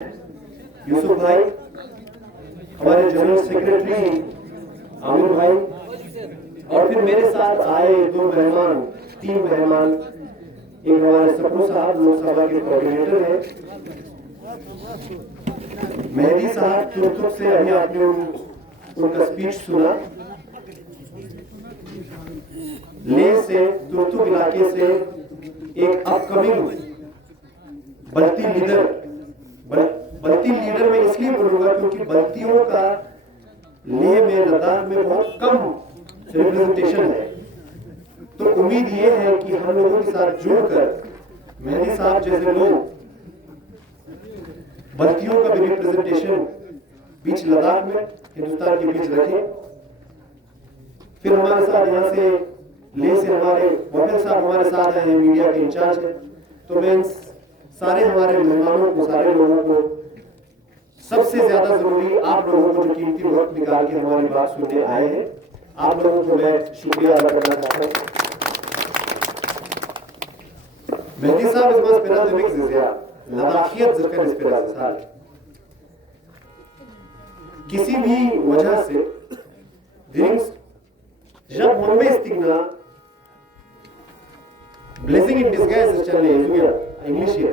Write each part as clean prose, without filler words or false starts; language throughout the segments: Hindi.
यूसुफ भाई, हमारे जनरल सेक्रेटरी आमिर भाई, और फिर मेरे साथ आए तीन मेहमान। एक हमारे सप्रू साहब लोकसभा के कोऑर्डिनेटर हैं, मेहदी साहब तुर्तुक से, अभी आपने उनका स्पीच सुना। लेह से, तुर्तुक इलाके से एक अपकमिंग बल्ती लीडर मैं इसलिए बोलूंगा क्योंकि बल्तियों का लेह में, लद्दाख में बहुत कम रिप्रेजेंटेशन है। तो उम्मीद ये है कि हम लोगों के साथ जुड़कर मेहदी साहब जैसे लोग बल्तियों का भी रिप्रेजेंटेशन बीच लद्दाख में, हिंदुस्तान के बीच रखें। फिर हमारे साथ यहाँ से लेह से हमारे वकील साहब हमारे साथ आए हैं, मीडिया के इंचार्ज हैं। तो मैं सारे हमारे मेहमानों को, सारे लोगों को, सबसे ज्यादा जरूरी आप लोगों को जो कीमती वक्त निकाल के हमारी बात सुनने आए हैं, आप लोगों को मैं शुक्रिया अदा करना चाहता हूँ। मेहदी साहब इस बार स्पेरा देने की ज़िया लद्दाखियत ज़िक्र इस पेरा साल किसी भी वजह से दिरिंग्स जब मुंबई स्टिग्ना ब्लेसिंग इन डिस्गाइज चलने इंग्लिश है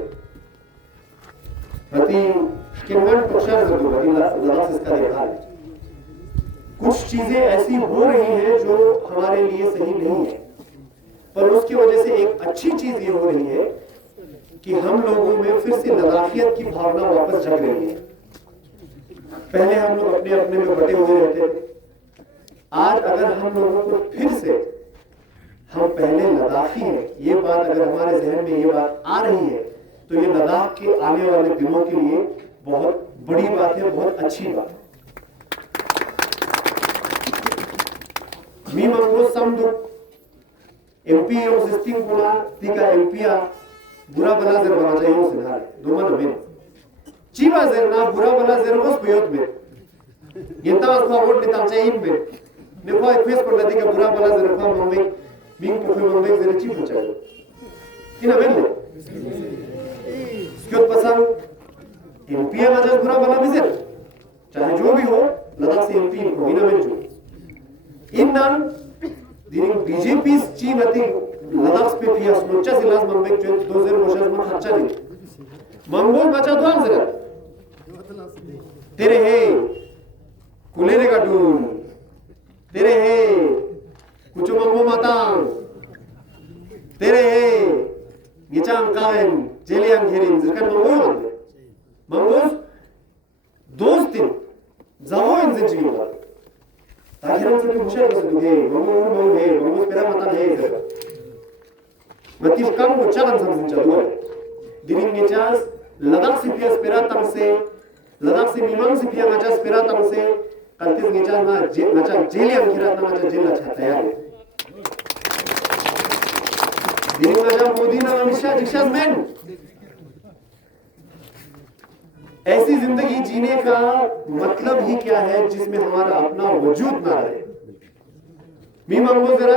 प्रति किन्वन प्रचार जरूर लद्दाख से इसका देखा है। कुछ चीजें ऐसी हो रही हैं जो हमारे लिए सही नहीं है, पर उसकी वजह से एक अच्छी चीज ये हो रही है कि हम लोगों में फिर से लद्दाखियत की भावना वापस जग रही है। पहले हम लोग अपने अपने में बटे हुए रहते थे। आज अगर हम लोगों को फिर से हम पहले लद्दाखी हैं, ये बात अगर हमारे जहन में ये बात आ रही है, तो ये लद्दाख के आने वाले दिनों के लिए बहुत बड़ी बात है, बहुत अच्छी बात है। मी मंगो समदु एमपी और सिस्टिंग कोना तिका एमपीआ बुरा बला जर बना चाहिए सिनार दो मन में चीवा जर ना बुरा बला जर उस प्रयोग में यंता वास को वोट निताम चाहिए इन में ने को फेस को नदी का बुरा बला जर को मंगे बिंग को मंगे जर चीव हो चाहिए किना बेले क्यों पसंद एमपीए वजह बुरा बला विजिट चाहे जो भी हो लद्दाख से एमपी को बिना में जो इन नाम दिरिंग बीजेपी चीन अति लद्दाख पे पिया सोचा सिलास मंबे जो 2000 वर्षास में खर्चा नहीं मंगोल बचा दो जरा तेरे है कुलेरे का डून तेरे है कुछ मंगो मातांग तेरे है गिचांग कावेन जेलियांग घेरिन जिरकन मंगो मंगोस दोस्तिन जाओ इन जिंदगी में ताकि से मुशे बस दुगे मंगो है मंगो पेरा मता है जरा मतिस कम को चलन समझ चलो दिनिंग नेचास लद्दाख से पिया पेरा तंग से लद्दाख से मीमांग से पिया मचा पेरा तंग से कल्तिस नेचास ना मचा जेलियांग घेरा ना मचा जेल अच्छा तैयार है दिनिंग मचा मोदी ना अमित शिक्षा मैन ऐसी जिंदगी जीने का मतलब ही क्या है जिसमें हमारा अपना वजूद ना रहे। मीमांगो जरा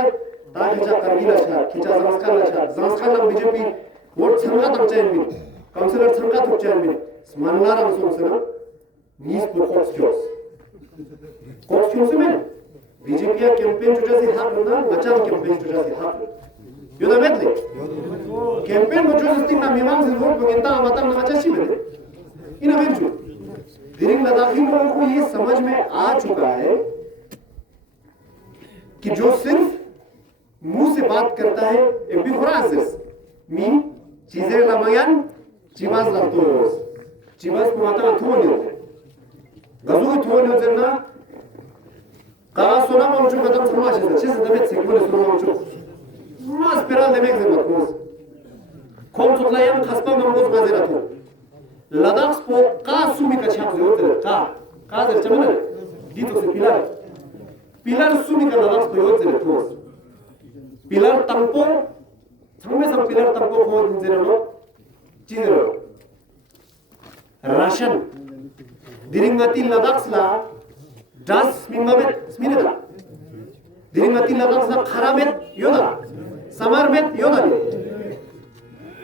ताजा करगिला छा खिचा संस्कार ना बीजेपी वोट संघात आमचेन मी काउंसिलर संघात आमचेन मी स्मरणार आमसोसना नीस कोक्स में बीजेपी या कैंपेन जुटा से हाथ ना मचान कैंपेन जुटा से हाथ यो ना मेदले कैंपेन को जो स्टिंग ना मीमांग से वोट बगेंता माता ना मचासी में इन अवेंचु दिरिंग लद्दाखी लोगों को ये समझ में आ चुका है कि जो सिर्फ मुंह से बात करता है एमपी फ्रांसिस मी चीजें लमयान चिवास लतोस चिवास को माता थोनियो गजू थोनियो जन्ना कला सोना मंचो खत्म समाज से चीज दमेत से कोले सोना मंचो मास पेराल दमेक से मतकोस कौन सुतलायम खस्पा मंगोस गाजेरा तो लद्दाख को का सुमी का छाप होते का जर चमन दीतो से पिलर सुमी का लद्दाख को होते तो पिलर तंपो थंबे सब पिलर तंपो को जेरो चीजरो राशन दिरिंगती लद्दाखला डास मिंगमेत स्मिनेदा दिरिंगती लद्दाखला खराबेत योदा समरमेत योदा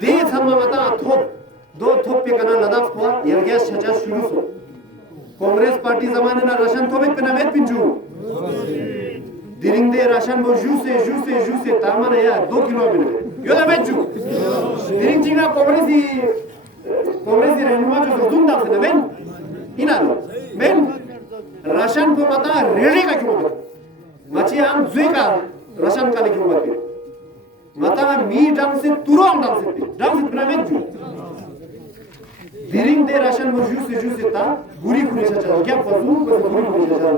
दे धर्म मता थोप दो थोप पे कना लदाख हुआ यरगया छजा शुरू सो कांग्रेस पार्टी जमाने ना राशन थोबे पे नमेत पिंजू दिरिंगदे राशन बो जूसे तामन या 2 किलो मिले यो नमेत जू दिरिंग जिंगा कांग्रेस रहनुमा जो जुंदा से नमेन इना men राशन को मता रेडी का क्यों मची हम जुई का राशन का क्यों मत मता मी डम से तुरो डम से प्रमेत जू दिरिंग दे राशन वो जूसे ता बुरी खुनी चचा क्या फजूल को बुरी खुनी चचा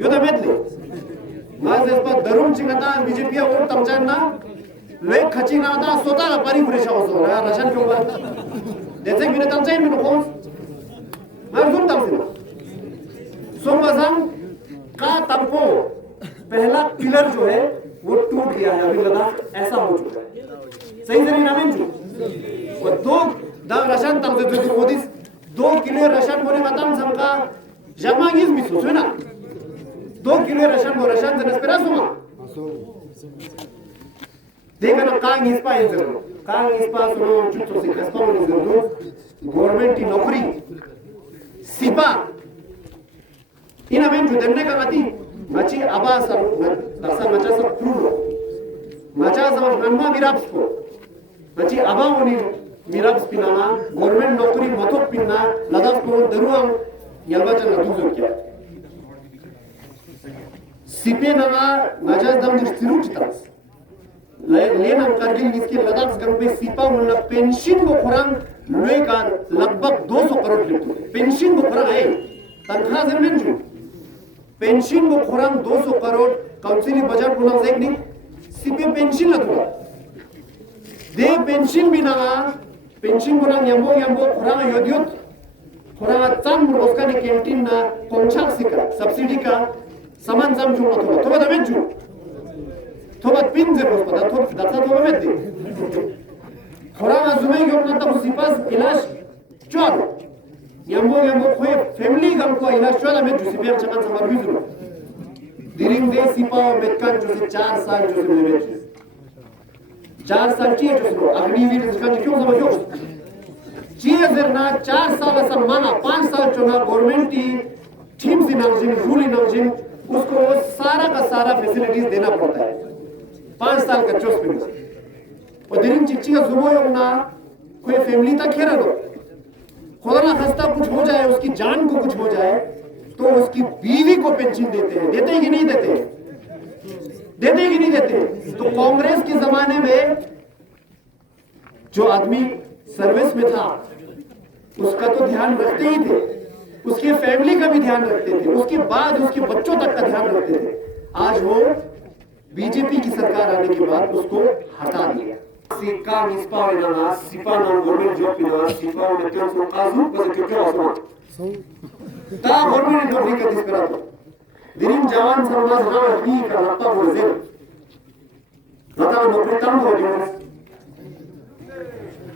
यो द मेदले माज इस पर दरुण चिंगता बीजेपी वोट तमचान ना ले खची ना ता सोता पारी खुनी चाहो सो राशन क्यों बात जैसे मैंने तमचाई में कौन मार तमसे सोमवार का तमको पहला पिलर जो है वो टूट गया है अभी लद्दाख ऐसा हो चुका है सही से नहीं नाम जो और 2 दा राशन तमसे जो मोदी 2 किलो राशन बोले मतम समका जमांगिस मिसो सुना 2 किलो राशन से नस्पेरा सुमा देखा ना कांग इसपा सुनो चुटो से कसपा में जरूर गवर्नमेंट की नौकरी सिपा ina men ju denne ka ngati machi aba sam dasa macha sam prulo macha sam nanma miraps ko machi aba oni miraps pinama government nokri mathok pinna ladas ko daruam yalba chan natu kya sipe naga macha dam distributas लेना करगिल इसके लद्दाख गम पे सिपा मुल्ला पेंशन को खुरांग लोए का लगभग 200 करोड़ लिखते पेंशन को खुरांग है तनख्वाह जमीन जो पेंशन को खुरांग 200 करोड़ काउंसिल बजट पुनः से नहीं सिपे पेंशन लगवा दे पेंशन बिना पेंशन खुरांग यम्बो खुरांग योद्युत खुरांग चाम उसका ने कैंटीन ना कोंचाक सिका सब्सिडी का सामान जाम जो मत तो बता में जो तो बात पिन जरूर पता तो दाता तो में दे खुरांग जुमे क्यों ना तो सिपास इलाज चोर यम्बो कोई फैमिली गम को इलाज चोला में जुसी पे चमन समर बिजरो दिरिंग दे सिपा मेटकान जो 4 साल जो में 4 साल की जो अग्निवीर इसका क्यों समझो चीजर ना 4 साल सम्माना 5 साल चुना गवर्नमेंट की टीम से नाजिम रूल नाजिम उसको सारा का सारा फैसिलिटीज देना पड़ता है 5 साल का चोस में और दिरिंग चिच्ची का जुमो योगना कोई फैमिली तक खेरा लो खुदा ना खस्ता कुछ हो जाए उसकी जान को कुछ हो जाए तो उसकी बीवी को पेंशन देते हैं देते कि नहीं देते तो कांग्रेस के जमाने में जो आदमी सर्विस में था उसका तो ध्यान रखते ही थे उसके फैमिली का भी ध्यान रखते थे उसके बाद उसके बच्चों तक का ध्यान रखते थे आज वो बीजेपी की सरकार आने के बाद उसको हटा दिया सिक्का मिसपा ना सिपा ना गवर्नमेंट जॉब पिना सिपा में क्यों सो आजू बस क्यों आसो ता गवर्नमेंट नौकरी का दिसकरा तो दिरिम जवान समाज ना ही का लपा बोले लता नौकरी कम हो गई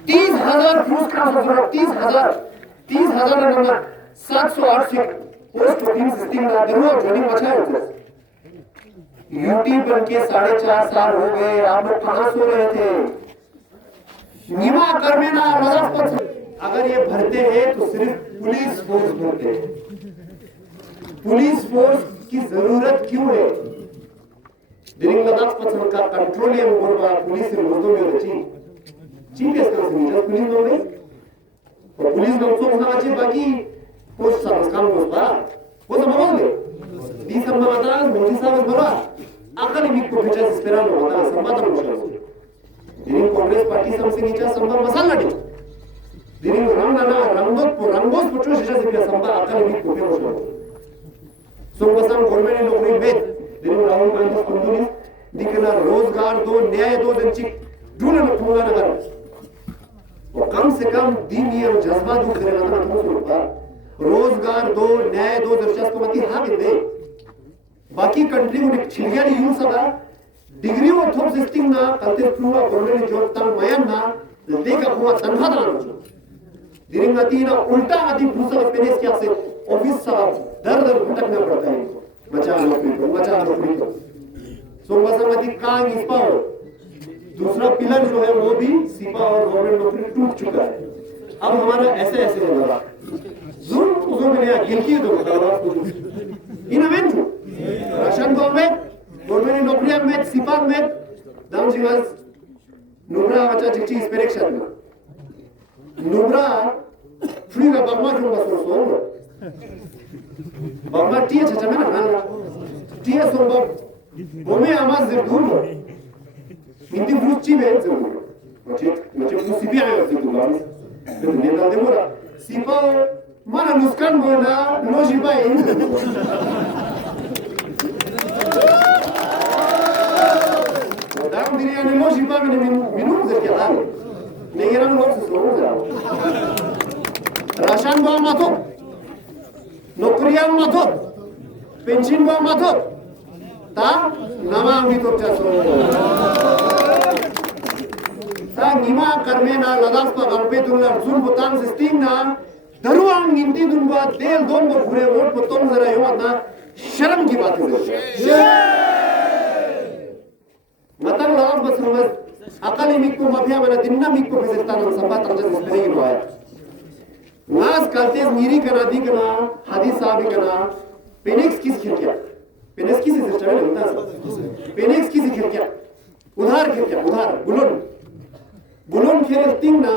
30,000 पुरस्कार 30,000 नंबर 708 पोस्ट ऑफिस सिस्टम ना दरो जॉइनिंग अच्छा है यूटी बन के 4.5 साल हो गए आप लोग कहां सो रहे थे निमा कर्मे ना अगर ये भरते हैं तो सिर्फ पुलिस फोर्स भरते हैं पुलिस फोर्स की जरूरत क्यों है दिरिंग लद्दाख पसंद का कंट्रोलियम बोलवा पुलिस से मजदूर में रची चीफ इसका समीटर पुलिस में गई और पुलिस में तो होना चाहिए बाकी पोस्ट सर्विस काम होता वो तो मालूम है 20 नंबर बता मोदी साहब बोला अकल भी को बेचा स्पेरल होता संवाद मुश्किल दिरिंग कांग्रेस पार्टी सबसे नीचे संभव मसाला डी दिरिंग रंगोस पुचो शिशा से संभव अकल भी को बेचा सोमवार गवर्नमेंट नौकरी में दिरिंग राहुल गांधी कुंडली दिखना रोजगार दो न्याय दो जंची ढूंढना पूरा नगर और कम से कम दीनी और जज्बा दूर करना ना रोजगार दो न्याय दो दर्शक को मती हाँ दे बाकी कंट्री को छिलिया नहीं यूं सदा डिग्री और थोप सिस्टम ना कलते पूरा गवर्नमेंट जो तंग मयन ना देखा हुआ तनखा ना दिरिंग आती ना उल्टा आती दूसरा पेनेस क्या से ऑफिस साहब दर भटकना पड़ता है बचा नौकरी को सोमवार समझी कांग इस पाओ दूसरा पिलर जो है वो भी सिपा और गवर्नमेंट नौकरी टूट चुका है अब हमारा ऐसे ऐसे होगा zoom zoom ini gilki do kalau ina mentu Russian government nokriya met sipag met dam jiwas nubra baca cici inspection nubra free ga bagma jumba so bagma tia chacha mena nana tia somba bome amaz zerdum minti frutti be zerdum mace musibia yo zerdum ne da demora sipa mana nuskan bona noji bai dam diria ne noji bai minum zerkia ne geram no so rashan ba mato nokriya mato pension ba mato ta nama mito chaso ta nima karmena ladas pa gampe dunla zun butang sistina daruang ginti dunba del don bo pure wot potom zara yo na शर्म की बात है मतन लाभ बस समझ अकली मिक को माफिया बना दिन्ना मिक को बेजता न संबा तंजस स्प्रे की है नास कालते मीरी कना दी कना हदीस साहब कना पेनिक्स किस खिरकिया पेनिक्स किस सिस्टम है होता है पेनिक्स किस खिरकिया उधार खिरकिया उधार बुलोन खेल तिंग ना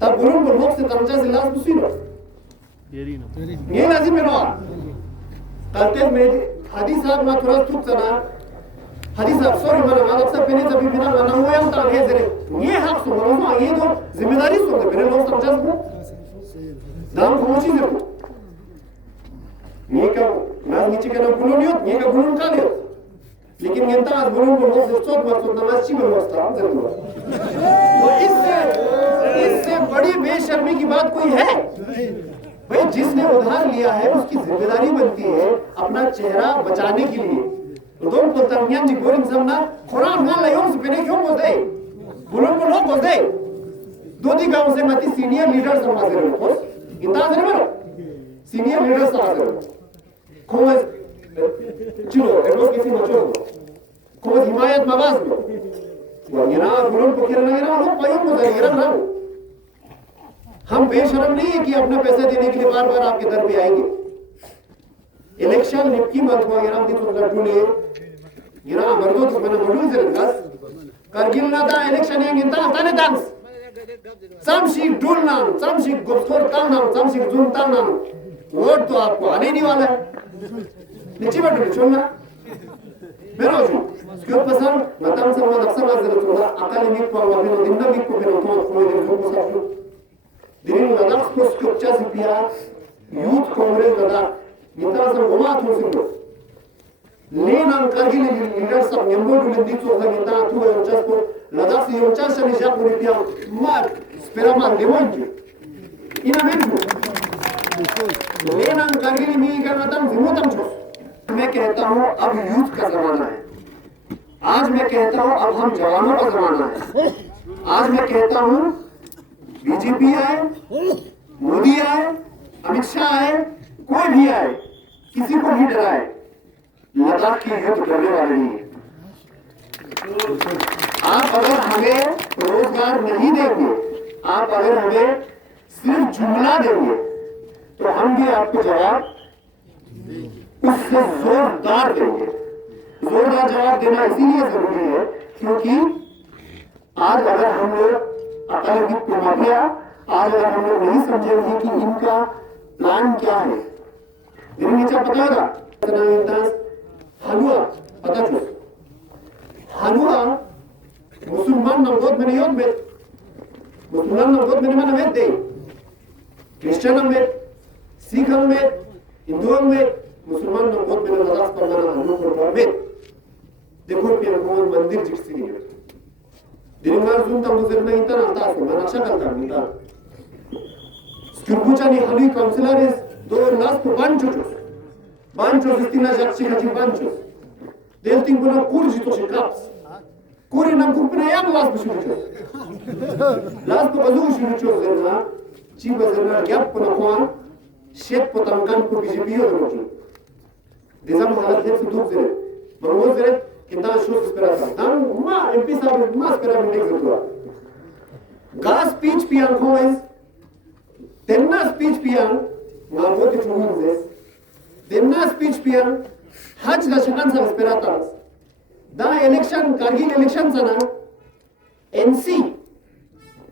तब बुलोन को लोग से तंजस इलाज कुछ नहीं ये लाजिम है ना कालते में हदीस साहब ना थोड़ा चुप चना हदीस साहब सॉरी मैंने मालूम सब पहले जब भी बिना ना हुआ हम तो आगे जरे ये हक सो बोलो ये तो जिम्मेदारी सो है मेरे लोग समझा को दाम पहुंची दे को ये का ना नीचे का ना बुलोन यो ये का बुलोन का लियो लेकिन ये तो आज बुलोन को लोग सोच मत सोच नमाज ची में वास्ता जरूर वो इससे बड़ी बेशर्मी की बात कोई है भाई जिसने उधार लिया है उसकी जिम्मेदारी बनती है अपना चेहरा बचाने के लिए तो तंगियां जी बोरिंग समना खुरान ना लायों से पहले क्यों बोलते बुलों को लोग बोलते दो दी गांव से मती सीनियर लीडर समाज से रहो इतना से नहीं सीनियर लीडर समाज से रहो खोज चलो एडवोकेट किसी मचो खोज हिमायत मवाज में वो गिरा बुलों को खेलना गिरा लोग पायों को गिरा ना हम बेशरम नहीं है कि अपना पैसे देने के लिए बार बार आपके दर पे आएंगे इलेक्शन निपकी मत हुआ गिरा दिन तो लटूने गिरा मर्दों तो मैंने मर्दों से रखा करगिल ना था इलेक्शन है गिनता आता नहीं डांस समशी डूल नाम समशी गुप्तोर तांग नाम समशी जून तांग नाम वोट तो आपको आने नहीं वाला है नीचे बैठो छोड़ना मेरा जो क्यों पसंद मतम से वो अक्सर आज जरूर थोड़ा अकल मिक को वापस दिन ना मिक को फिर तो कोई दिन को सब दिन लद्दाख को स्क्रिप्चर से पिया यूथ कांग्रेस लद्दाख इतना सब घुमा थोड़ सिंह लेना करगिल लीडर सब निम्बो डुलंदी तो सब इतना तू है उच्चास को लद्दाख से उच्चास से निशा पूरी पिया मार स्पेरा मार देवंजी इना मेंटू लेना करगिल मी करना तम जिम्मेदार छो मैं कहता हूँ अब यूथ का जमाना है आज मैं कहता हूँ अब हम जवानों का जमाना है आज मैं कहता हूँ बीजेपी आए मोदी आए अमित शाह आए कोई भी आए किसी को भी डराए लद्दाख की युद्ध करने वाले नहीं है आप अगर हमें रोजगार नहीं देंगे आप अगर हमें सिर्फ जुमला देंगे तो हम भी आपको जवाब उससे जोरदार देंगे जोरदार जवाब देना इसीलिए जरूरी है क्योंकि आज अगर हम लोग अकल को माफिया आज अगर हम लोग नहीं समझेंगे कि इनका प्लान क्या है दिन नीचे पता होगा हलवा पता चलो हलवा मुसलमान नमगोद में नहीं होते मुसलमान नमगोद में नहीं माने दे क्रिश्चियन में सिख में हिंदू में मुसलमान नमगोद में लद्दाख पर माना हलवा को में देखो फिर वो मंदिर जिससे नहीं दिनगार जून तक मुझे नहीं इतना आता है मैं नक्शा करता हूँ इतना स्क्रूचा नहीं हली काउंसिलर इस दो लास्ट को bancho zistina jakshi haji bancho del tingono kurji to shikaps kuri nam kupina yam las bishucho las ko bazu bishucho zena chi bazena yap ko nakwan shet potamkan ko bijibiyo dojo dezam halat het su duk zere mango zere kinta shus esperanza dan ma empieza ma espera mi negro gas speech pian kois tenna speech pian ngabot tuinses tenna speech pian haj la shakan sa esperatas da election Kargil election sana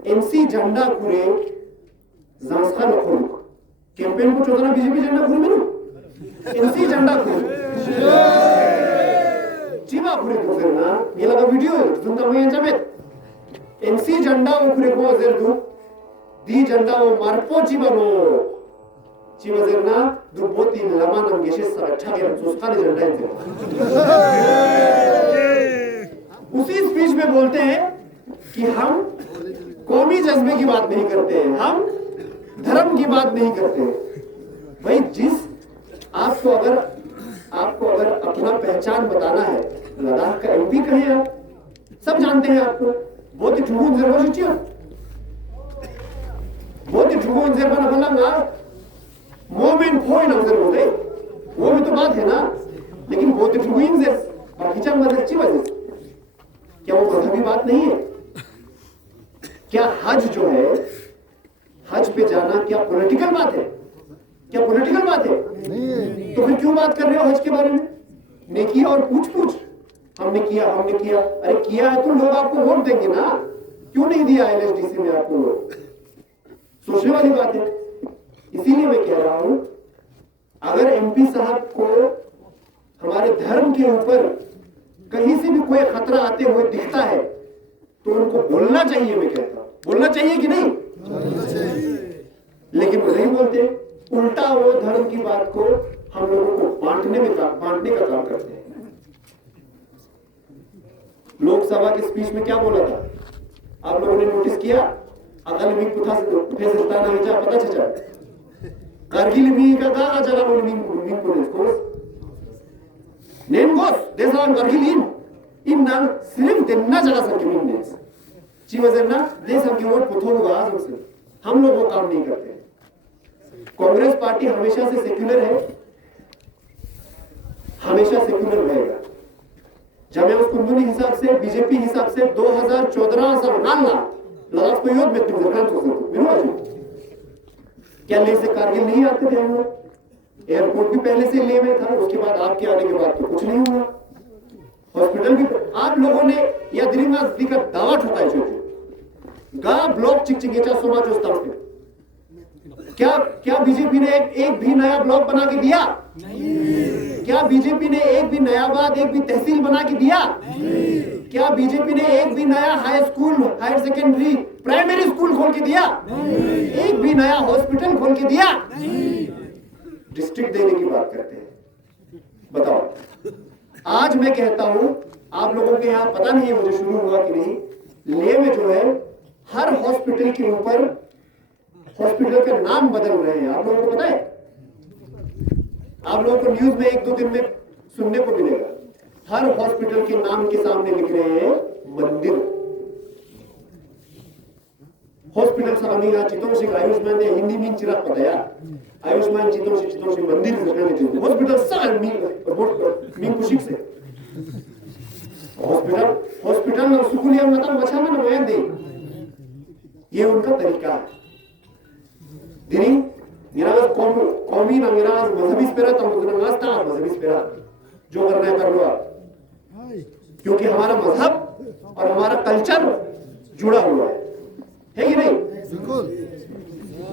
NC झंडा कुरे जांसखा लखोलुक कैंपेन को चोदना बीजेपी झंडा कुरे मेनू NC झंडा कुरे चिमा कुरे दोसरना ये लगा वीडियो जुंता मैं जमेत NC झंडा वो कुरे को जरदू दी झंडा वो मारपो चिबानो चिमा जरना दो बोती लमा नंगेशे सर अच्छा के सोस्का ने झंडा उसी स्पीच में बोलते हैं कि हम कौमी जज्बे की बात नहीं करते हैं, हम धर्म की बात नहीं करते हैं। भाई आपको अगर अपना पहचान बताना है, लद्दाख का एमपी कहे आप, सब जानते हैं आपको। बहुत ही ठुगुन जरूर चाहिए, बहुत ही ठुगुन जरूर बना बोला मोमेंट कोई ना जरूर होते, वो भी तो बात है ना। लेकिन बहुत ही ठुगुन जरूर बाकी चार मदद अच्छी वजह, क्या वो मजहबी बात नहीं है? क्या हज जो है, हज पे जाना क्या पॉलिटिकल बात है? क्या पॉलिटिकल बात है? नहीं है। तो फिर क्यों बात कर रहे हो हज के बारे में? नेकी और पूछ हमने किया। अरे किया है तो लोग आपको वोट देंगे ना, क्यों नहीं दिया एलएसडीसी में आपको वोट? सोचने वाली बात है। इसीलिए मैं कह रहा हूं, अगर एमपी साहब को हमारे धर्म के ऊपर कहीं से भी कोई खतरा आते हुए दिखता है तो उनको बोलना चाहिए। मैं कहता हूं बोलना चाहिए कि नहीं? लेकिन वो नहीं बोलते, उल्टा वो धर्म की बात को हम लोगों को बांटने का काम करते हैं। लोकसभा के स्पीच में क्या बोला था आप लोगों ने नोटिस किया? अकल मी कुथा फेसलता नहीं जा पता चला कारगिल मी का गा जरा बोल मी को नेम गोस देशान कारगिल इन ना सिर्फ देना जगह सके मिलने ची वजह ना देश हमकी वोट पुथोगा हमसे, हम लोग वो काम नहीं करते। कांग्रेस पार्टी हमेशा से सेक्युलर है, हमेशा सेक्युलर रहेगा। जब उसको कुंडली हिसाब से बीजेपी हिसाब से 2014 संभालना लद्दाख को युद्ध में तुम क्या ले से कारगिल नहीं आते थे हम लोग? एयरपोर्ट भी पहले से ले में था, उसके बाद आपके आने के बाद तो कुछ नहीं हुआ। हॉस्पिटल भी आप लोगों ने या दिरिंगा का दावा ठोका है गा ब्लॉक चिकचिकेचा समाज क्या बीजेपी ने एक भी नया ब्लॉक बना के दिया? नहीं। क्या बीजेपी ने एक भी नया बात, एक भी तहसील बना के दिया? नहीं। क्या बीजेपी ने एक भी नया high school, higher secondary, primary school खोल के दिया? नहीं। एक भी नया हॉस्पिटल खोल के दिया? नहीं। डिस्ट्रिक्ट देने की बात करते हैं, बताओ। आज मैं कहता हूं, आप लोगों के यहां पता नहीं है मुझे शुरू हुआ कि नहीं, ले में जो है हर हॉस्पिटल के ऊपर हॉस्पिटल का नाम बदल रहे हैं। आप लोगों को पता है? आप लोगों को न्यूज में 1-2 दिन में सुनने को मिलेगा, हर हॉस्पिटल के नाम के सामने लिख रहे हैं मंदिर। हॉस्पिटल सामने चितोंशी आयुष्मान हिंदी में चिराग पता है, आयुष्मान चितोंशी मंदिर हॉस्पिटल साल मी कुशिक से हॉस्पिटल में सुकुलिया मतलब बचा ना वयन दे, ये उनका तरीका है। दिनी निराज कौमी ना निराज मजहबी स्पेरा मजहबी स्पेरा जो करना है कर लो आप, क्योंकि हमारा मजहब और हमारा कल्चर जुड़ा हुआ है कि नहीं? बिल्कुल।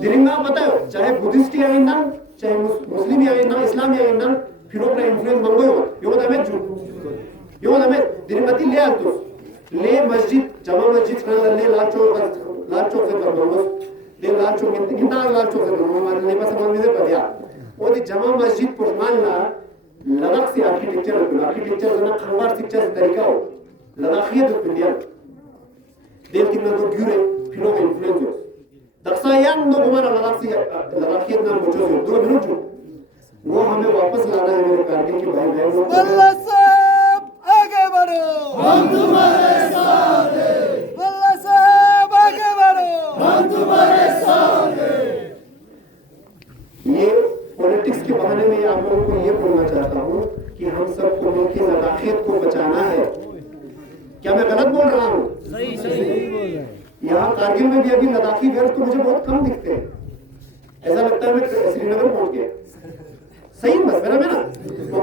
दिरिंगा पता है, चाहे बुद्धिस्ट ही आए ना, चाहे मुस्लिम ही आए ना, इस्लाम ही आए ना, फिर अपना इन्फ्लुएंस मंगो यो हमें यो हमें दिरिंगती ले आतो ले मस्जिद जमा मस्जिद खाना ले लाल चौक से कर दो दे लाल चौक कितना लाल चौक से करो हमारे लिए पास मंदिर पर दिया वो दी जमा मस्जिद पुरमानना लद्दाख से आर्किटेक्चर ना खंगार शिक्षा से तरीका हो लद्दाखियत हो इंडिया देव कितना तो ग्यूरे फिर में इन्फ्लुएंस हो दक्षा यांग नो हमारा लद्दाखियत ना मुझे दो मिनट वो हमें वापस लाना है मेरे कारगिल के भाई बहनों को। बल्ला साहब आगे बढ़ो, हम तुम्हारे साथ हैं। बल्ला साहब आगे बढ़ो, हम तुम्हारे साथ हैं। ये पॉलिटिक्स के बहाने में आप लोगों को ये बोलना चाहता हूँ कि हम सबको मिलकर लद्दाखियत को बचाना है। क्या मैं गलत बोल रहा हूँ? सही बोल रहे हैं। यहाँ कारगिल में भी अभी लद्दाखी गर्द तो मुझे बहुत कम दिखते हैं, ऐसा लगता है मैं श्रीनगर पहुंच गया। सही बस मेरा ना तो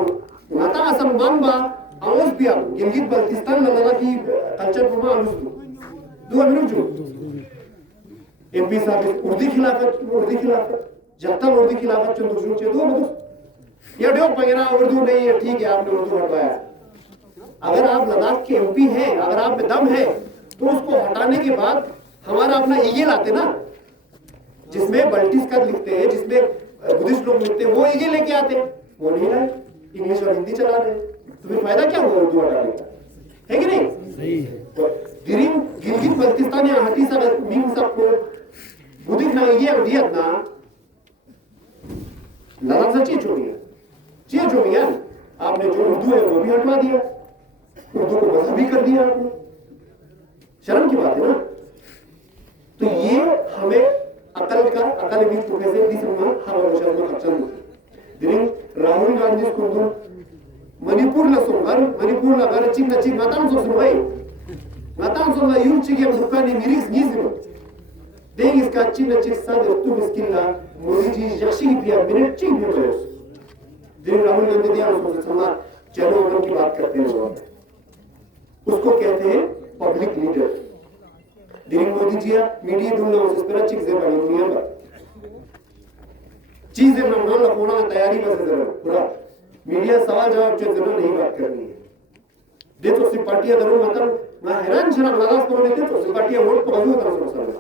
नाता असम बम्बा आवाज भी आप गिलगित बल्तिस्तान लद्दाखी कल्चर पुमा अनुसु दो मिनट एमपी साहब उर्दी खिलाफत जब तक उर्दी खिलाफत चंद्र दो मतलब या डोक वगैरह उर्दू नहीं है, ठीक है आपने उर्दू हटवाया। अगर आप लद्दाख के एमपी हैं, अगर आप में दम है तो उसको हटाने के बाद हमारा अपना ईगे लाते ना, जिसमें बल्टिस्तान लिखते हैं, जिसमें बुद्धिस्ट लोग लिखते हैं, वो ईगे लेके आते, वो नहीं लाए, इंग्लिश और हिंदी चला रहे। तो फिर फायदा क्या हुआ उर्दू हटाने का, है कि नहीं? सही है। तो दिरिंग गिलगित बल्तिस्तान या हटी सब मीम सबको बुद्धिस्ट ना ईगे और दियत ना लद्दाख से चीज हो गया। आपने जो उर्दू है वो भी हटवा दिया, उर्दू को मजहबी कर दिया आपने, शर्म की बात है ना। तो ये हमें अकल भी प्रोफेसर दी सम्मान हमारे शर्म खर्चन दिरिंग राहुल गांधी को मणिपुर ला सोमवार मणिपुर ला गार चिन्ह माताम सो सुनवाई माताम सो ला यूं चिके दुकानी मिरिक्स नीजिरो देंग इसका चिन्ह साद तुम इसकी ला मोदी जी जक्षी पिया मिनट चिंग भी करो दिरिंग राहुल गांधी दिया उसको सम्मान चलो उन की बात करते हैं, उसको कहते हैं public leader. दिरिंग Modi ji media ढूंढना उस पर चिक से बनी दुनिया पर चीजें ब्रह्मांड लपोना तैयारी में जरूर पूरा मीडिया सवाल जवाब जो जरूर नहीं बात करनी है। दे तो सिपाटिया जरूर मतलब मैं हैरान छना लद्दाख को लेते तो सिपाटिया वोट को बजू तरह से समझ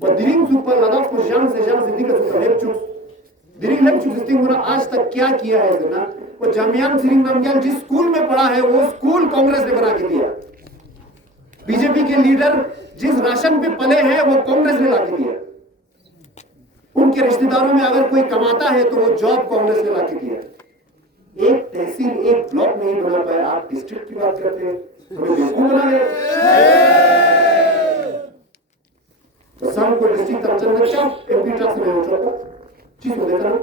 और दिरिंग सुपर लद्दाख को शाम से दिक्कत सुपर लेपचू दिरिंग लेपचू दिस्टिंग होना आज तक क्या किया है जना वो जामियान सिरिंग नामग्याल जिस स्कूल में पढ़ा है वो स्कूल कांग्रेस ने बना के दिया। बीजेपी के लीडर जिस राशन पे पले हैं वो कांग्रेस ने ला के दिया। उनके रिश्तेदारों में अगर कोई कमाता है तो वो जॉब कांग्रेस ने ला के दिया। एक तहसील एक ब्लॉक नहीं बना पाया, आप डिस्ट्रिक्ट की बात करते हैं, हमें बेवकूफ बना गए। तो शाम को डिस्ट्रिक्ट तंचन में चौक एमपी ट्रक में हो चौका चीज हो देता ना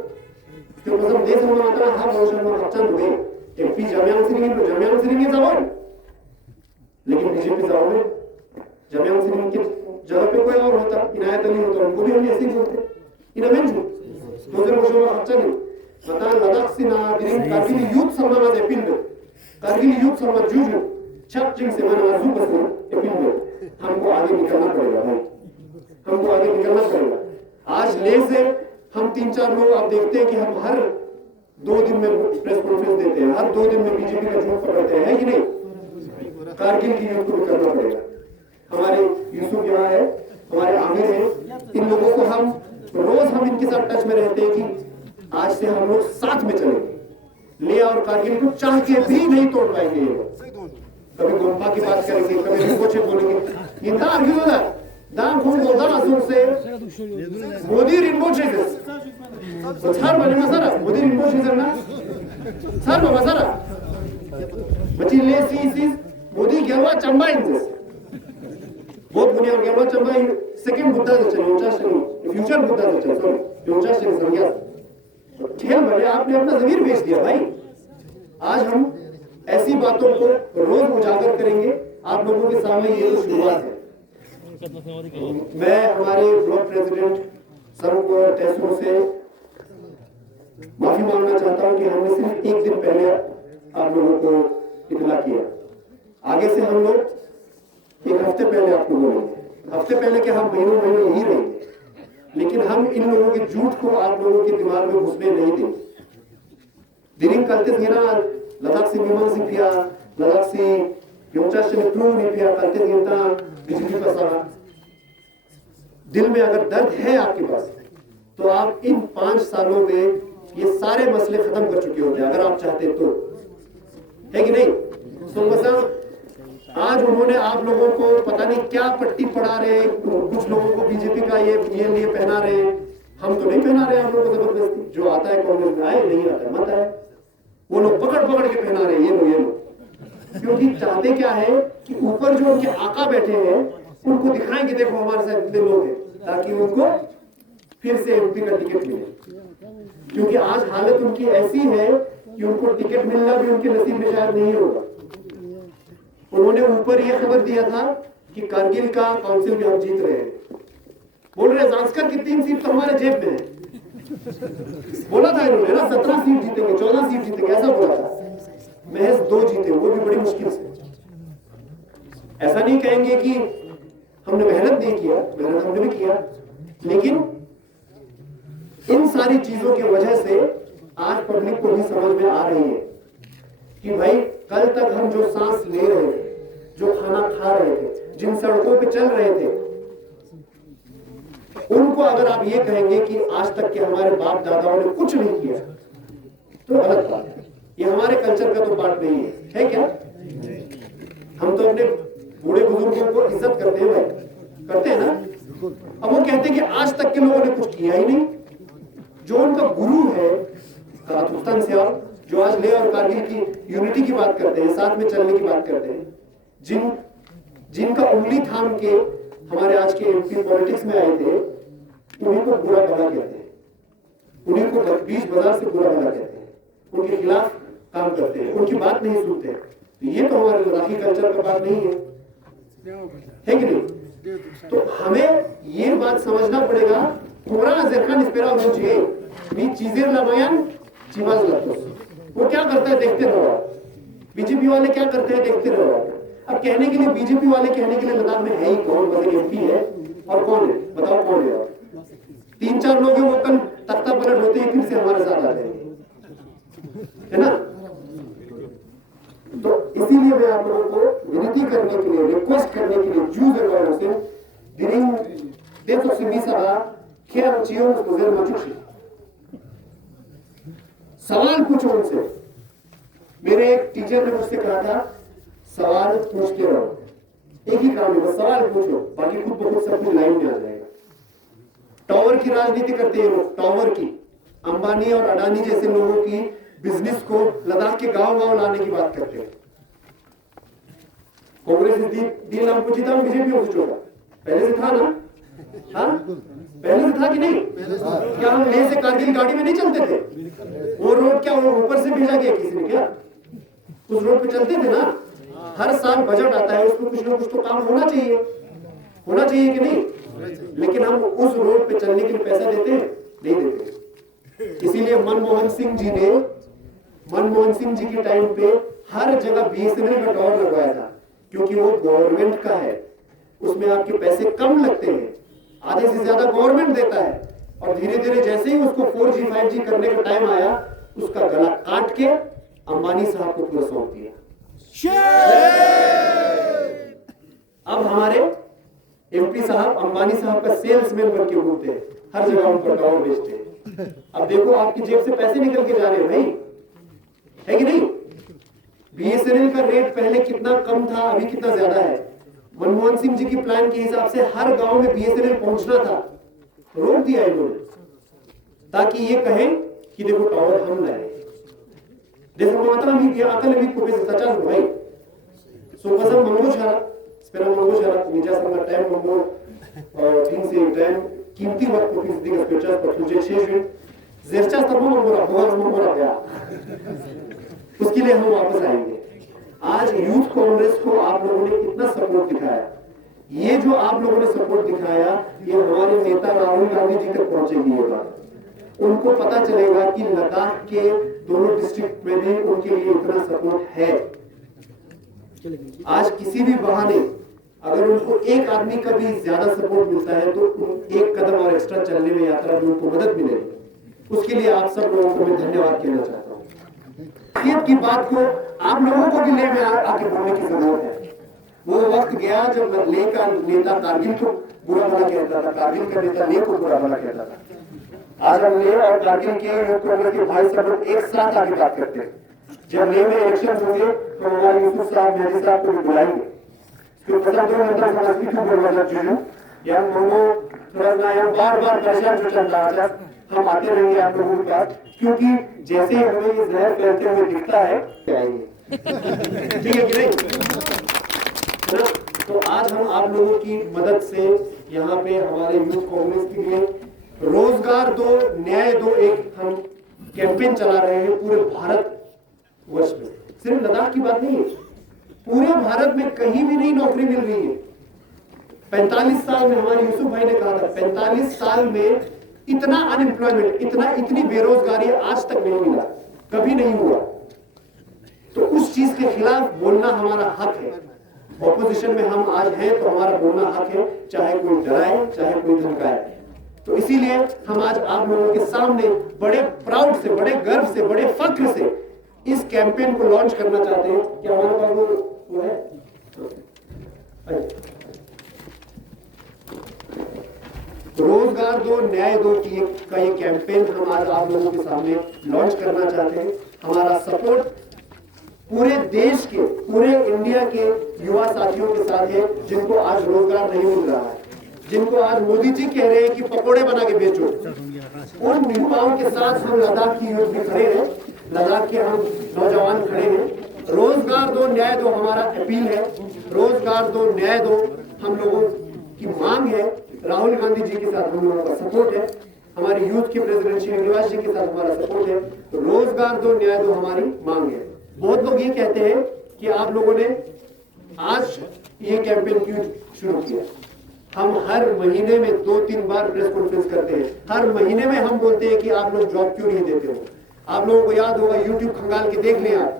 तो मतलब देश में आता है हर रोशन में अच्छा हुए एमपी जामियान सिंह जवान लेकिन बीजेपी जवान में जामियान सिंह के जगह पे कोई और होता इनायत अली होता उनको भी हम ऐसे ही बोलते इन्हें जो दो दिन रोशन में अच्छा नहीं पता लद्दाख से ना दिरिंग कारगिल यूथ सम्मान में अपील में कारगिल यूथ सम्मान जूजू छप चिंग से मन आजू बस अपील में हमको आगे निकलना पड़ेगा भाई, हमको आगे निकलना पड़ेगा। आज ले से हम 3-4 लोग आप देखते हैं कि हम हर 2 दिन में प्रेस कॉन्फ्रेंस देते हैं, हर 2 दिन में बीजेपी का झूठ पकड़ते हैं कि नहीं? कारगिल की यूथ को भी करना पड़ेगा। हमारे यूसुफ यहाँ है, हमारे आमिर है, इन लोगों को हम रोज हम इनके साथ टच में रहते हैं कि आज से हम लोग साथ में चलेंगे। ले और कारगिल को चाह के भी नहीं तोड़ पाएंगे ये लोग। कभी गोम्पा की बात करेंगे, कभी रिंपोचे बोलेंगे, इनका आर्ग्यू होता है दाम खून बोलता असुर से मोदी रिंपोचे से छार बने मसारा मोदी रिंपोचे से ना छार बा मसारा बची ले सी मोदी गेलवा चंबा इनसे बहुत दुनिया में गेलवा चंबा सेकंड बुद्धा से चलो ऊंचा से फ्यूचर बुद्धा से चलो ऊंचा से समझा खेल भले आपने अपना ज़मीर बेच दिया भाई। आज हम ऐसी बातों को रोज उजागर करेंगे आप लोगों के सामने, ये तो शुरुआत है। मैं हमारे ब्लॉक प्रेसिडेंट सर्व तहसीलों से माफी मांगना चाहता हूं कि हमने सिर्फ एक दिन पहले आप लोगों को इतला किया। आगे से हम लोग एक हफ्ते पहले आपको बोलेंगे, हफ्ते पहले के हम महीनों यही रहेंगे, लेकिन हम इन लोगों के झूठ को आप लोगों के दिमाग में घुसने नहीं देंगे। दिरिंग करते थे ना लद्दाख से मीमांस पिया लद्दाख से योचा से प्रूव नहीं पिया करते थे बिजली का सारा दिल में अगर दर्द है आपके पास तो आप इन 5 सालों में ये सारे मसले खत्म कर चुके होते अगर आप चाहते तो, है कि नहीं? आज उन्होंने आप लोगों को पता नहीं क्या पट्टी पढ़ा रहे, कुछ लोगों को बीजेपी का ये पहना रहे, हम तो नहीं पहना रहे आप लोगों को जबरदस्ती। जो आता है कांग्रेस में आए, नहीं आता मत आए, वो लोग पकड़ के पहना रहे ये लोग क्योंकि चाहते क्या है कि ऊपर जो उनके आका बैठे हैं उनको दिखाएं कि देखो हमारे साथ इतने लोग हैं, ताकि उनको फिर से एमपी का टिकट मिले। क्योंकि आज हालत उनकी ऐसी है कि उनको टिकट मिलना भी उनके नसीब में शायद नहीं होगा। उन्होंने ऊपर यह खबर दिया था कि कारगिल का काउंसिल में हम जीत रहे हैं, बोल रहे ज़ांस्कर की 3 सीट तो हमारे जेब में है। बोला था इन्होंने ना 17 सीट जीतेंगे, 14 सीट जीतेंगे, ऐसा बोला था। महज 2 जीते, वो भी बड़ी मुश्किल से। ऐसा नहीं कहेंगे कि हमने मेहनत नहीं किया, मेहनत हमने भी किया, लेकिन इन सारी चीजों की वजह से आज पब्लिक को भी समझ में आ रही है कि भाई कल तक हम जो सांस ले रहे थे, जो खाना खा रहे थे, जिन सड़कों पे चल रहे थे, उनको अगर आप ये कहेंगे कि आज तक के हमारे बाप दादाओं ने कुछ नहीं किया, तो गलत बात है। ये हमारे कल्चर का तो पार्ट नहीं है क्या? हम तो अपने बूढ़े बुजुर्गों को इज्जत करते हैं भाई, करते हैं ना। अब वो कहते हैं कि आज तक के लोगों ने कुछ किया ही नहीं। जो उनका गुरु है राजस्थान से, जो आज लेह और कारगिल की यूनिटी की बात करते हैं, साथ में चलने की बात करते हैं, जिनका उंगली थाम के हमारे आज के एमपी पॉलिटिक्स में आए थे, उन्हीं को बुरा भला कहते हैं, उन्हीं को बीच बाजार से बुरा भला कहते हैं, उनके खिलाफ काम करते हैं, उनकी बात नहीं सुनते हैं। तो ये तो हमारे लद्दाखी कल्चर का बात नहीं है कि नहीं? तो हमें ये बात समझना पड़ेगा। चीजें लमायन चिवाज लगतो, वो क्या करता है देखते रहो। बीजेपी वाले क्या करते हैं देखते रहो। अब कहने के लिए बीजेपी वाले कहने के लिए लद्दाख में है ही कौन? बस एमपी है, और कौन है बताओ? कौन है? 3-4 लोग हैं, वो कल तख्ता पलट होते ही फिर से हमारे साथ आ जाएंगे, है ना? तो इसीलिए मैं आप लोगों को विनती करने के लिए, रिक्वेस्ट करने के लिए जूझ रहा हूं से दिरिंग देतो सिमिसा खेल चियों को जेर मचुशी सवाल पूछो उनसे। मेरे एक टीचर ने मुझसे कहा था सवाल पूछते रहो, एक ही काम है बस सवाल पूछो, बाकी खुद ब खुद सब कुछ लाइन में आ जाएगा। टावर की राजनीति करते हैं लोग, टावर की, अंबानी और अडानी जैसे लोगों की बिजनेस को लद्दाख के गांव-गांव लाने की बात करते हैं। कांग्रेस दी नाम पूछता हूं, बीजेपी हो चुका पहले से था ना? हाँ पहले से था कि नहीं? क्या हम लेह से कारगिल गाड़ी में नहीं चलते थे? वो रोड क्या वो ऊपर से भेजा गया किसी ने क्या? उस रोड पे चलते थे ना? हर साल बजट आता है, उसमें कुछ ना कुछ तो काम होना चाहिए, होना चाहिए कि नहीं? लेकिन हम उस रोड पे चलने के लिए पैसा देते हैं? नहीं देते। इसीलिए मनमोहन सिंह जी के टाइम पे हर जगह बीएसएनएल का टावर लगवाया था, क्योंकि वो गवर्नमेंट का है, उसमें आपके पैसे कम लगते हैं, आधे से ज्यादा गवर्नमेंट देता है। और धीरे धीरे जैसे ही उसको 4G 5G करने का टाइम आया, उसका गला काट के अंबानी साहब को पूरा सौंप दिया। अब हमारे एमपी साहब अंबानी साहब का सेल्समैन बन के घूमते हैं, हर जगह उन पर टावर बेचते हैं। अब देखो आपकी जेब से पैसे निकल के जा रहे हैं भाई, है कि नहीं? बीएसएनएल का रेट पहले कितना कम था, अभी कितना ज्यादा है। मनमोहन सिंह जी की प्लान के हिसाब से हर गांव में बीएसएनएल पहुंचना था, रोक दिया इन्होंने, ताकि ये कहें कि देखो टावर हम लाए। देखो मात्रा भी दिया अकल भी को बेस सचा भाई सो कसम मंगो छारा स्पेरा मंगो छारा निजा संग टाइम मंगो और थिंग से टाइम कीमती वक्त को किस दिगस पेचा पर तुझे 6 मिनट जेरचा तब मंगो रहा बहुत मंगो रहा गया, उसके लिए हम वापस आएंगे। आज यूथ कांग्रेस को आप लोगों ने कितना सपोर्ट दिखाया, ये जो आप लोगों ने सपोर्ट दिखाया, ये हमारे नेता राहुल गांधी जी तक पहुंचेगी। ये बात उनको पता चलेगा कि लद्दाख के दोनों डिस्ट्रिक्ट में भी उनके लिए इतना सपोर्ट है। आज किसी भी बहाने अगर उनको एक आदमी का भी ज्यादा सपोर्ट मिलता है तो एक कदम और एक्स्ट्रा चलने में यात्रा में उनको मदद मिलेगी। उसके लिए आप सब लोगों को मैं धन्यवाद कहना चाहता हूँ। की बात को आप लोगों को भी लेह में आगे बढ़ने की जरूरत है। वो वक्त गया जब लेह का नेता कारगिल को बुरा भला कहता था, कारगिल का नेता लेह को बुरा भला कहता था। आज हम लेह और कारगिल के यूथ कांग्रेस के भाई सब लोग एक साथ आगे बात करते हैं। जब लेह में इलेक्शन होंगे तो हमारे यूसुफ साहब मेहदी साहब को भी बुलाएंगे। फिर पता दो मतलब समझती क्यों बोलना चाहिए या मंगो थोड़ा ना या बार-बार परेशान जो चल रहा है, हम आते रहेंगे आप लोगों के पास, क्योंकि जैसे हमें ये जहर फैलते हुए दिखता है ठीक है कि नहीं? तो आज हम आप लोगों की मदद से यहाँ पे हमारे यूथ कांग्रेस के लिए रोजगार दो न्याय दो एक हम कैंपेन चला रहे हैं पूरे भारत वर्ष में। सिर्फ लद्दाख की बात नहीं है, पूरे भारत में कहीं भी नहीं नौकरी मिल रही है। 45 साल में हमारे यूसुफ भाई ने कहा था 45 साल में इतना अनएम्प्लॉयमेंट, इतनी बेरोजगारी आज तक नहीं मिला, कभी नहीं हुआ। तो उस चीज के खिलाफ बोलना हमारा हक है। ऑपोजिशन में हम आज हैं तो हमारा बोलना हक है, चाहे कोई डराए चाहे कोई धमकाए। तो इसीलिए हम आज आप लोगों के सामने बड़े प्राउड से, बड़े गर्व से, बड़े फख्र से इस कैंपेन को लॉन्च करना चाहते हैं। क्या हमारे पास वो है? रोजगार दो न्याय दो का ये कैंपेन हम आज आप लोगों के सामने लॉन्च करना चाहते हैं। हमारा सपोर्ट पूरे देश के, पूरे इंडिया के युवा साथियों के साथ है जिनको आज रोजगार नहीं मिल रहा है, जिनको आज मोदी जी कह रहे हैं कि पकोड़े बना के बेचो। उन युवाओं के साथ हम लद्दाख की यूथ भी खड़े हैं, लद्दाख के हम नौजवान खड़े हैं। रोजगार दो न्याय दो हमारा अपील है, रोजगार दो न्याय दो हम लोगों की मांग है। राहुल गांधी जी के साथ हम लोगों का सपोर्ट है, हमारी यूथ के प्रेसिडेंट श्रीनिवास जी के साथ हमारा सपोर्ट है। तो रोजगार दो न्याय दो हमारी मांग है। बहुत लोग ये कहते हैं कि आप लोगों ने आज ये कैंपेन क्यों शुरू किया। हम हर महीने में 2-3 बार प्रेस कॉन्फ्रेंस करते हैं, हर महीने में हम बोलते हैं कि आप लोग जॉब क्यों नहीं देते हो। आप लोगों को याद होगा, यूट्यूब खंगाल के देख लें आप,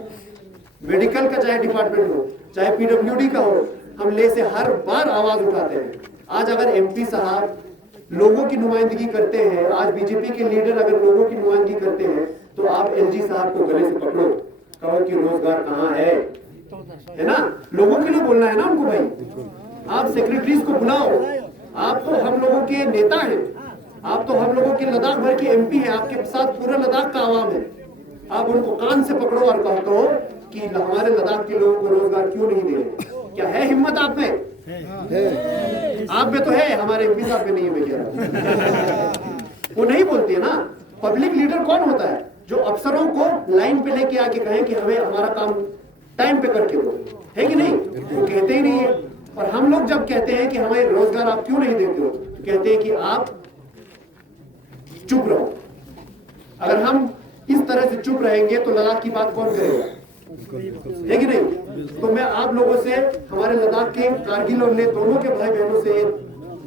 मेडिकल का चाहे डिपार्टमेंट हो, चाहे पीडब्ल्यूडी का हो, हम ले से हर बार आवाज उठाते हैं। आज अगर एमपी साहब लोगों की नुमाइंदगी करते हैं, आज बीजेपी के लीडर अगर लोगों की नुमाइंदगी करते हैं, तो आप एलजी साहब को गले से पकड़ो, कहो कि रोजगार कहाँ है ना। लोगों के लिए बोलना है ना उनको भाई। आप सेक्रेटरीज को बुलाओ, आप तो हम लोगों के नेता हैं, आप तो हम लोगों के लद्दाख भर के एमपी हैं, आपके साथ पूरा लद्दाख का आवाम है। आप उनको कान से पकड़ो और कहो कि हमारे लद्दाख के लोगों को रोजगार क्यों नहीं दे रहे। क्या है हिम्मत आप में? आप में तो है, हमारे एमपी साहब में नहीं है। मैं कह रहा हूं वो नहीं बोलती है ना। पब्लिक लीडर कौन होता है? जो अफसरों को लाइन पे लेके आके कहें कि हमें हमारा काम टाइम पे करके दो, है कि नहीं? वो कहते ही नहीं है। और हम लोग जब कहते हैं कि हमें रोजगार आप क्यों नहीं देते हो, तो कहते हैं कि आप चुप रहो। अगर हम इस तरह से चुप रहेंगे तो लद्दाख की बात कौन करेगा, है कि नहीं? तो मैं आप लोगों से, हमारे लद्दाख के कारगिल और लेह दोनों के भाई बहनों से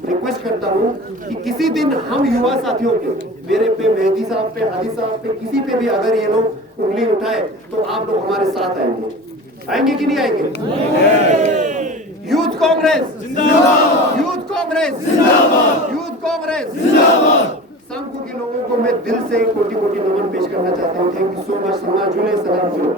रिक्वेस्ट करता हूं कि किसी दिन हम युवा साथियों के, मेरे पे, मेहदी साहब पे, हादी साहब पे, किसी पे भी अगर ये लोग उंगली उठाए तो आप लोग हमारे साथ आएंगे कि नहीं आएंगे? यूथ कांग्रेस जिंदाबाद, यूथ कांग्रेस जिंदाबाद, यूथ कांग्रेस जिंदाबाद। संघ के लोगों को मैं दिल से कोटि-कोटि नमन पेश करना चाहता हूं। Thank you so much. सलाम जुले, सलाम जुले।